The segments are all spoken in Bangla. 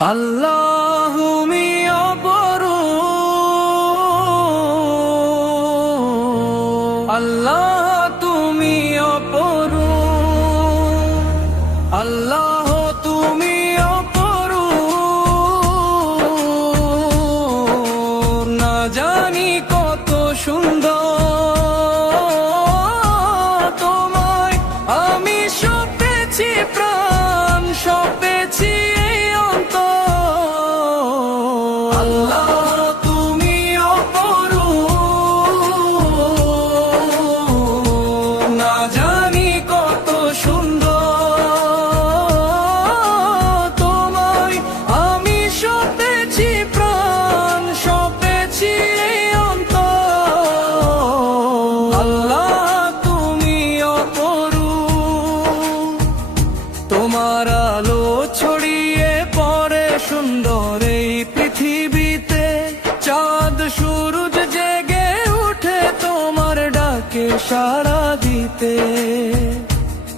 আল্লাহ তুমি অপরূপ, আল্লাহ তুমি অপরূপ, আল্লাহ তুমি অপরূপ, না জানি কত সুন্দর তোমায় আমি সপেছি প্রাণ সপেছি তোমার আলো ছড়িয়ে পড়ে সুন্দর এই পৃথিবীতে, চাঁদ সূরজ জেগে উঠে তোমার ডাকে সাড়া দিতে।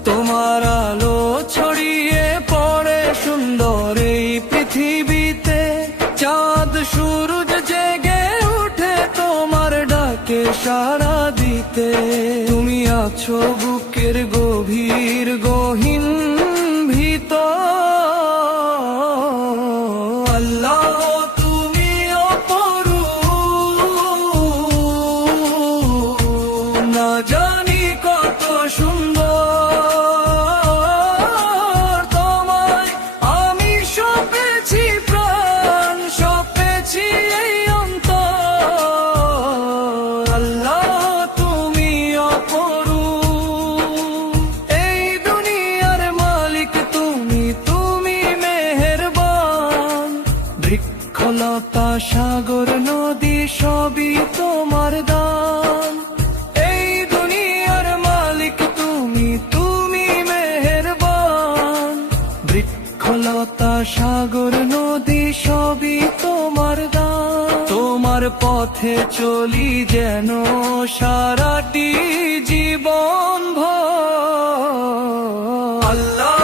তোমার আলো ছড়িয়ে পড়ে সুন্দর এই পৃথিবীতে, চাঁদ সূরজ জেগে উঠে তোমার ডাকে সাড়া দিতে। তুমি আছো বুকের গভীর গহীন আল্লাহ তুমি অপরূপ, না জানি কত সুন্দর তোমায় আমি সপেছি প্রাণ সপেছি এই অন্তর। আল্লাহ তুমি অপরূপ, এই দুনিয়ার মালিক তুমি, তুমি মেহেরবান। বৃক্ষলতা সাগর নদী সবই তোমার দান, এই দুনিয়ার মালিক তুমি, তুমি মেহেরবান। বৃক্ষলতা সাগর নদী সবই তোমার দান, তোমার পথে চলি যেন সারাটি জীবন ভর। আল্লাহ